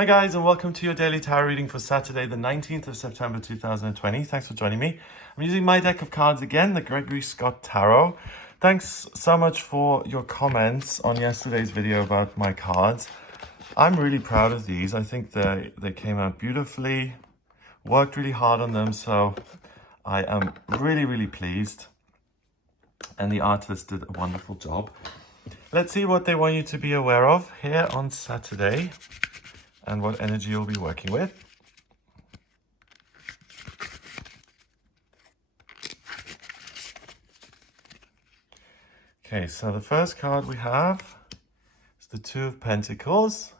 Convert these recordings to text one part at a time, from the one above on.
Hi guys, and welcome to your daily tarot reading for Saturday the 19th of September 2020. Thanks for joining me. I'm using my deck of cards again, the Gregory Scott Tarot. Thanks so much for your comments on yesterday's video about my cards. I'm really proud of these. I think they came out beautifully, worked really hard on them, so I am really pleased. And the artist did a wonderful job. Let's see what they want you to be aware of here on Saturday and what energy you'll be working with. Okay, so the first card we have is the Two of Pentacles.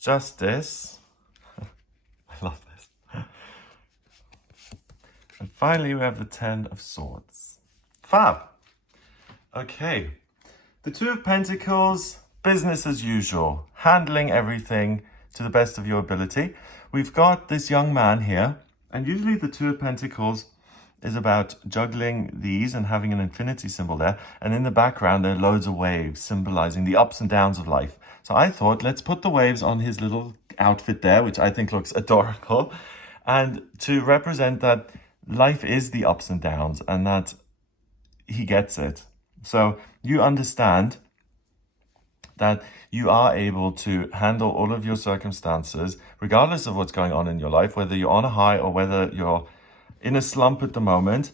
Justice. I love this. And finally we have the Ten of Swords. Fab. Okay. The Two of Pentacles, business as usual, handling everything to the best of your ability. We've got this young man here, and usually the Two of Pentacles is about juggling these and having an infinity symbol there. And in the background, there are loads of waves symbolizing the ups and downs of life. So I thought, let's put the waves on his little outfit there, which I think looks adorable. And to represent that life is the ups and downs and that he gets it. So you understand that you are able to handle all of your circumstances, regardless of what's going on in your life, whether you're on a high or whether you're in a slump at the moment.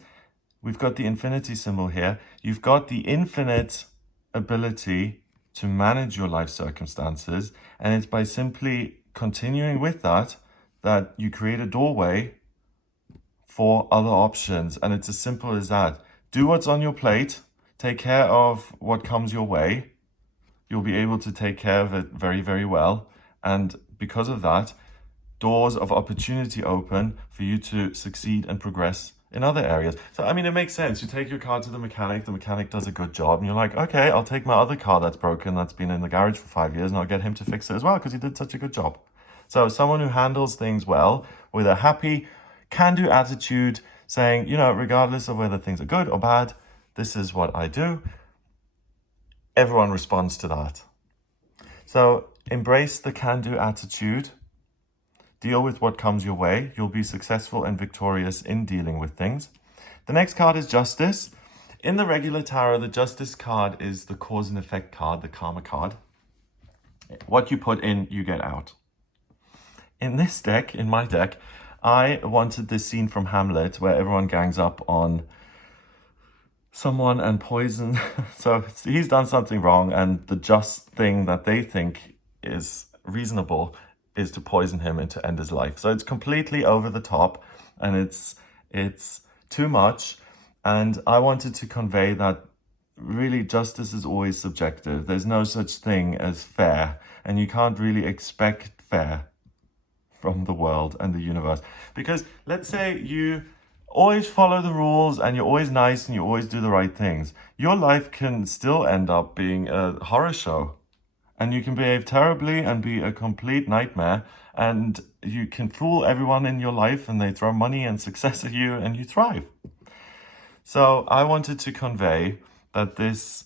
We've got the infinity symbol here. You've got the infinite ability to manage your life circumstances. And it's by simply continuing with that you create a doorway for other options. And it's as simple as that. Do what's on your plate. Take care of what comes your way. You'll be able to take care of it very well. And because of that, doors of opportunity open for you to succeed and progress in other areas. So, I mean, it makes sense. You take your car to the mechanic does a good job, and you're like, okay, I'll take my other car that's broken, that's been in the garage for 5 years, and I'll get him to fix it as well because he did such a good job. So someone who handles things well with a happy, can-do attitude, saying, you know, regardless of whether things are good or bad, this is what I do. Everyone responds to that. So embrace the can-do attitude. Deal with what comes your way. You'll be successful and victorious in dealing with things. The next card is Justice. In the regular tarot, the Justice card is the cause and effect card, the karma card. What you put in, you get out. In this deck, in my deck, I wanted this scene from Hamlet where everyone gangs up on someone and poison. So he's done something wrong, and the just thing that they think is reasonable is to poison him and to end his life. So it's completely over the top, and it's too much. And I wanted to convey that really justice is always subjective. There's no such thing as fair, and you can't really expect fair from the world and the universe. Because let's say you always follow the rules and you're always nice and you always do the right things. Your life can still end up being a horror show. And you can behave terribly and be a complete nightmare. And you can fool everyone in your life and they throw money and success at you and you thrive. So I wanted to convey that this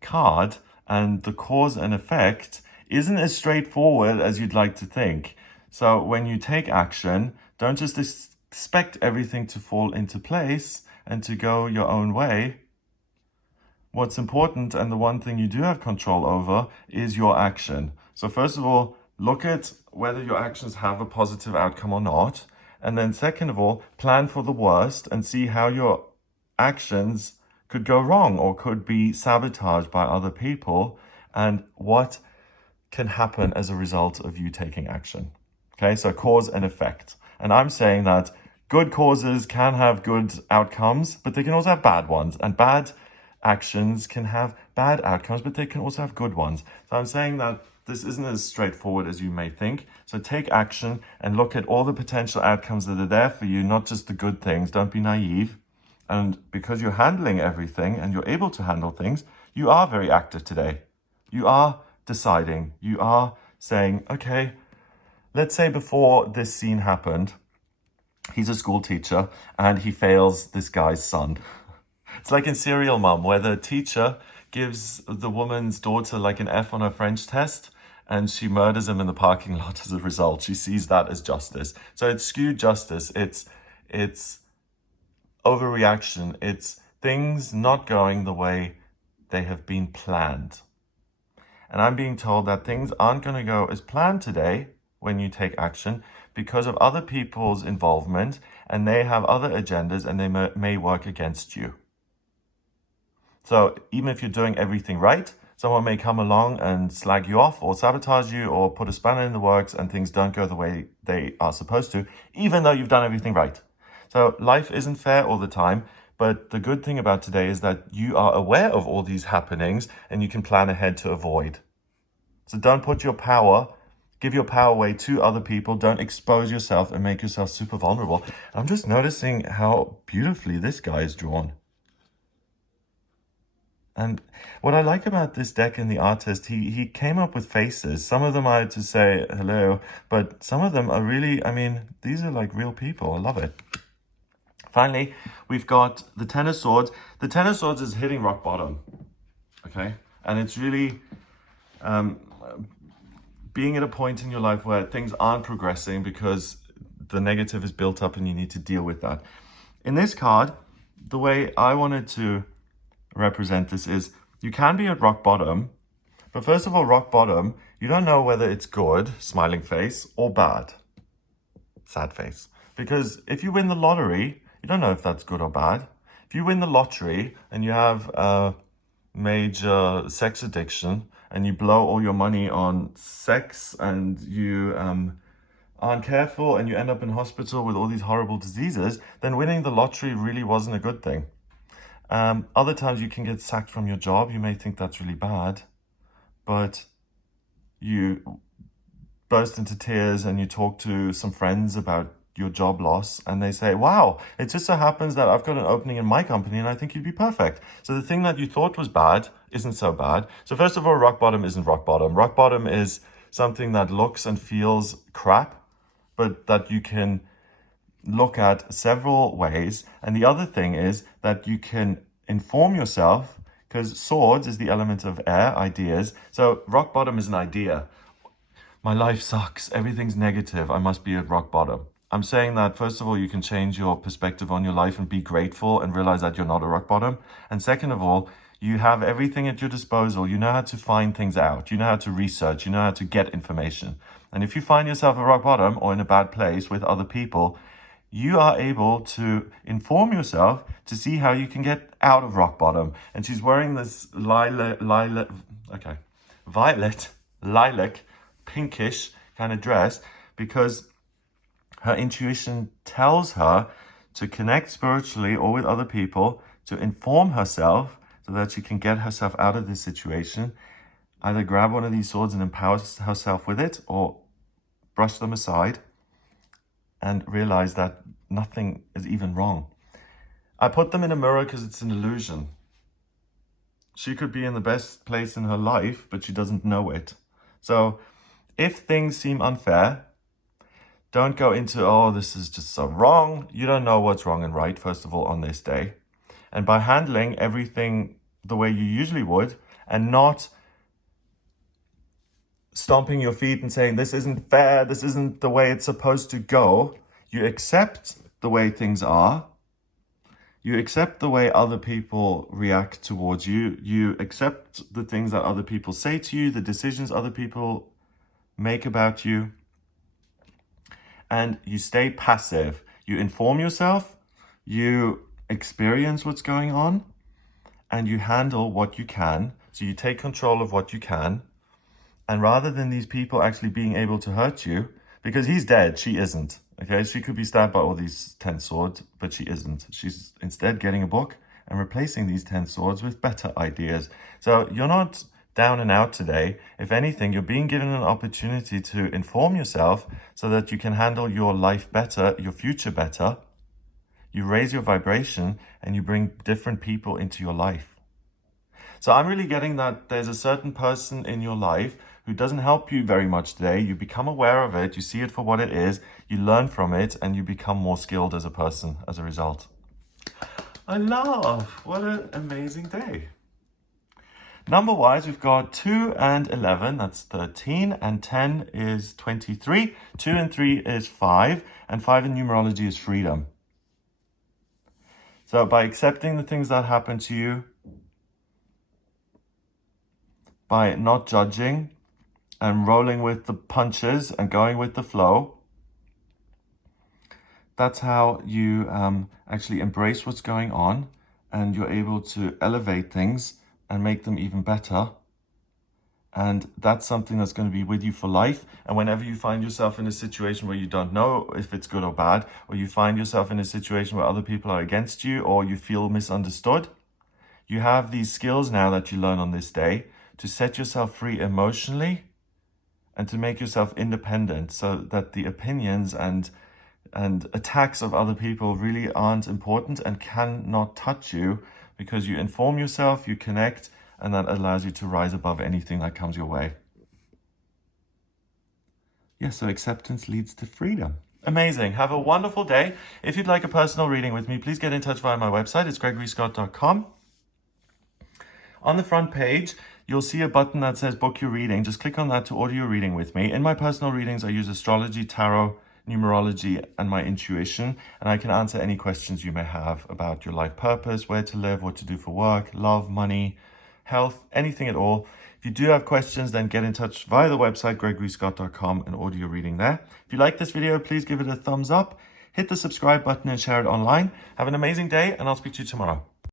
card and the cause and effect isn't as straightforward as you'd like to think. So when you take action, don't just expect everything to fall into place and to go your own way. What's important, and the one thing you do have control over, is your action. So first of all, look at whether your actions have a positive outcome or not. And then second of all, plan for the worst and see how your actions could go wrong or could be sabotaged by other people, and what can happen as a result of you taking action. Okay, so cause and effect. And I'm saying that good causes can have good outcomes, but they can also have bad ones. And bad actions can have bad outcomes, but they can also have good ones. So I'm saying that this isn't as straightforward as you may think. So take action and look at all the potential outcomes that are there for you, not just the good things. Don't be naive. And because you're handling everything and you're able to handle things, you are very active today. You are deciding. You are saying, okay, let's say before this scene happened, he's a school teacher and he fails this guy's son. It's like in Serial Mom, where the teacher gives the woman's daughter like an F on her French test, and she murders him in the parking lot as a result. She sees that as justice. So it's skewed justice. It's overreaction. It's things not going the way they have been planned. And I'm being told that things aren't going to go as planned today when you take action because of other people's involvement, and they have other agendas, and they may work against you. So even if you're doing everything right, someone may come along and slag you off or sabotage you or put a spanner in the works, and things don't go the way they are supposed to, even though you've done everything right. So life isn't fair all the time, but the good thing about today is that you are aware of all these happenings and you can plan ahead to avoid. So don't put your power, give your power away to other people. Don't expose yourself and make yourself super vulnerable. I'm just noticing how beautifully this guy is drawn. And what I like about this deck and the artist, he came up with faces. Some of them I had to say hello, but some of them are really, I mean, these are like real people. I love it. Finally, we've got the Ten of Swords. The Ten of Swords is hitting rock bottom, okay? And it's really being at a point in your life where things aren't progressing because the negative is built up and you need to deal with that. In this card, the way I wanted to represent this is you can be at rock bottom, but first of all, rock bottom, you don't know whether it's good, smiling face, or bad, sad face. Because if you win the lottery, you don't know if that's good or bad. If you win the lottery and you have a major sex addiction and you blow all your money on sex and you aren't careful and you end up in hospital with all these horrible diseases, then winning the lottery really wasn't a good thing. Other times you can get sacked from your job. You may think that's really bad, but you burst into tears and you talk to some friends about your job loss, and they say, wow, it just so happens that I've got an opening in my company and I think you'd be perfect. So the thing that you thought was bad isn't so bad. So first of all, rock bottom isn't rock bottom. Rock bottom is something that looks and feels crap, but that you can look at several ways. And the other thing is that you can inform yourself, because swords is the element of air, ideas. So rock bottom is an idea. My life sucks. Everything's negative. I must be at rock bottom. I'm saying that, first of all, you can change your perspective on your life and be grateful and realize that you're not at rock bottom. And second of all, you have everything at your disposal. You know how to find things out. You know how to research. You know how to get information. And if you find yourself at rock bottom or in a bad place with other people, you are able to inform yourself to see how you can get out of rock bottom. And she's wearing this violet, lilac, pinkish kind of dress because her intuition tells her to connect spiritually or with other people, to inform herself so that she can get herself out of this situation, either grab one of these swords and empower herself with it, or brush them aside and realize that nothing is even wrong. I put them in a mirror because it's an illusion. She could be in the best place in her life, but she doesn't know it. So if things seem unfair, don't go into, oh, this is just so wrong. You don't know what's wrong and right, first of all, on this day. And by handling everything the way you usually would and not stomping your feet and saying, this isn't fair, this isn't the way it's supposed to go, you accept the way things are. You accept the way other people react towards you. You accept the things that other people say to you, the decisions other people make about you. And you stay passive. You inform yourself, you experience what's going on, and you handle what you can. So you take control of what you can. And rather than these people actually being able to hurt you, because he's dead, she isn't. Okay, she could be stabbed by all these 10 swords, but she isn't. She's instead getting a book and replacing these 10 swords with better ideas. So you're not down and out today. If anything, you're being given an opportunity to inform yourself so that you can handle your life better, your future better. You raise your vibration and you bring different people into your life. So I'm really getting that there's a certain person in your life who doesn't help you very much today. You become aware of it, you see it for what it is, you learn from it, and you become more skilled as a person as a result. I love. What an amazing day. Number-wise, we've got 2 and 11, that's 13, and 10 is 23. 2 and 3 is 5, and 5 in numerology is freedom. So by accepting the things that happen to you, by not judging and rolling with the punches and going with the flow, that's how you actually embrace what's going on, and you're able to elevate things and make them even better. And that's something that's going to be with you for life. And whenever you find yourself in a situation where you don't know if it's good or bad, or you find yourself in a situation where other people are against you, or you feel misunderstood, you have these skills now that you learn on this day to set yourself free emotionally and to make yourself independent, so that the opinions and attacks of other people really aren't important and cannot touch you, because you inform yourself, you connect, and that allows you to rise above anything that comes your way. Yes, so acceptance leads to freedom. Amazing. Have a wonderful day. If you'd like a personal reading with me, please get in touch via my website. It's gregoryscott.com. On the front page, you'll see a button that says book your reading. Just click on that to order your reading with me. In my personal readings, I use astrology, tarot, numerology, and my intuition, and I can answer any questions you may have about your life purpose, where to live, what to do for work, love, money, health, anything at all. If you do have questions, then get in touch via the website gregoryscott.com and order your reading there. If you like this video, please give it a thumbs up, hit the subscribe button and share it online. Have an amazing day, and I'll speak to you tomorrow.